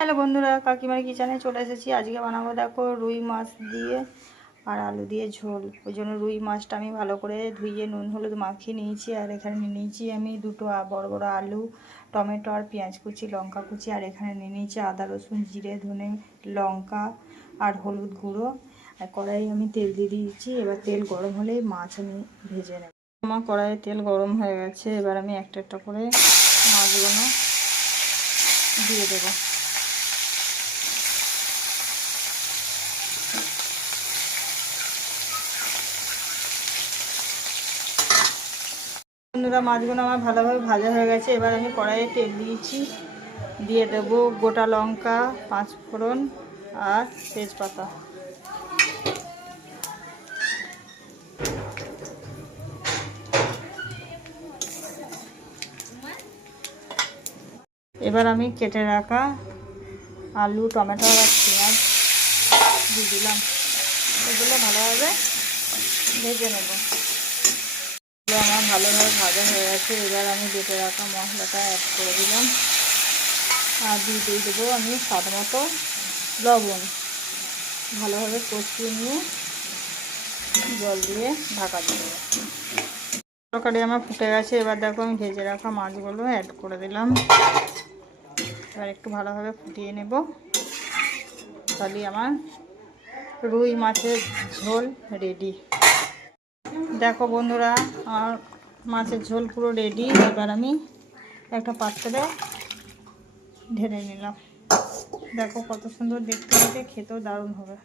Hello বন্ধুরা, কাকিমার কিচেনে চলে এসেছি। আজকে বানাবো দেখো রুই মাছ দিয়ে আর আলু দিয়ে ঝোল। ওই জন্য রুই মাছটা আমি ভালো করে ধুইয়ে নুন হলুদ মাখিয়ে নিয়েছি। আর এখানে নিয়ে নিয়েছি আমি দুটো বড় বড় আলু, টমেটো আর পেঁয়াজ কুচি, লঙ্কা কুচি। আর এখানে নিয়ে নিয়েছি আদা রসুন জিরে ধনে লঙ্কা আর হলুদ গুঁড়ো। আর কড়াই আমি তেল দিয়ে দিয়েছি। এবার তেল গরম হলেই মাছ আমি ভেজে নেব। আমার কড়াইয়ে তেল গরম হয়ে গেছে। এবার আমি একটা একটা করে মাছগুলো দিয়ে দেবো। বন্ধুরা, মাছগুলো আমার ভালোভাবে ভাজা হয়ে গেছে। এবার আমি কড়াইয়ে তেল দিয়েছি, দিয়ে দেবো গোটা লঙ্কা, পাঁচ ফোড়ন আর তেজপাতা। এবার আমি কেটে রাখা আলু টমেটো আর পেঁয়াজ দিয়ে দিলাম। এগুলো ভালোভাবে ভেজে নেব। আমার ভালোভাবে ভাজা হয়ে গেছে। এবার আমি বেটে রাখা মশলাটা অ্যাড করে দিলাম আর দিয়ে দেবো আমি স্বাদ মতো লবণ। ভালোভাবে কষিয়ে নিয়ে জল দিয়ে ঢাকা দিয়ে দেবো। তরকারি আমার ফুটে গেছে। এবার দেখো আমি ভেজে রাখা মাছগুলো অ্যাড করে দিলাম। এবার একটু ভালোভাবে ফুটিয়ে নেব। তাহলে আমার রুই মাছের ঝোল রেডি। দেখো বন্ধুরা, আমার মাছের ঝোল পুরো রেডি। এবার আমি একটা পাত্রে ঢেলে নিলাম। দেখো কত সুন্দর দেখতে হবে, খেতেও দারুণ হবে।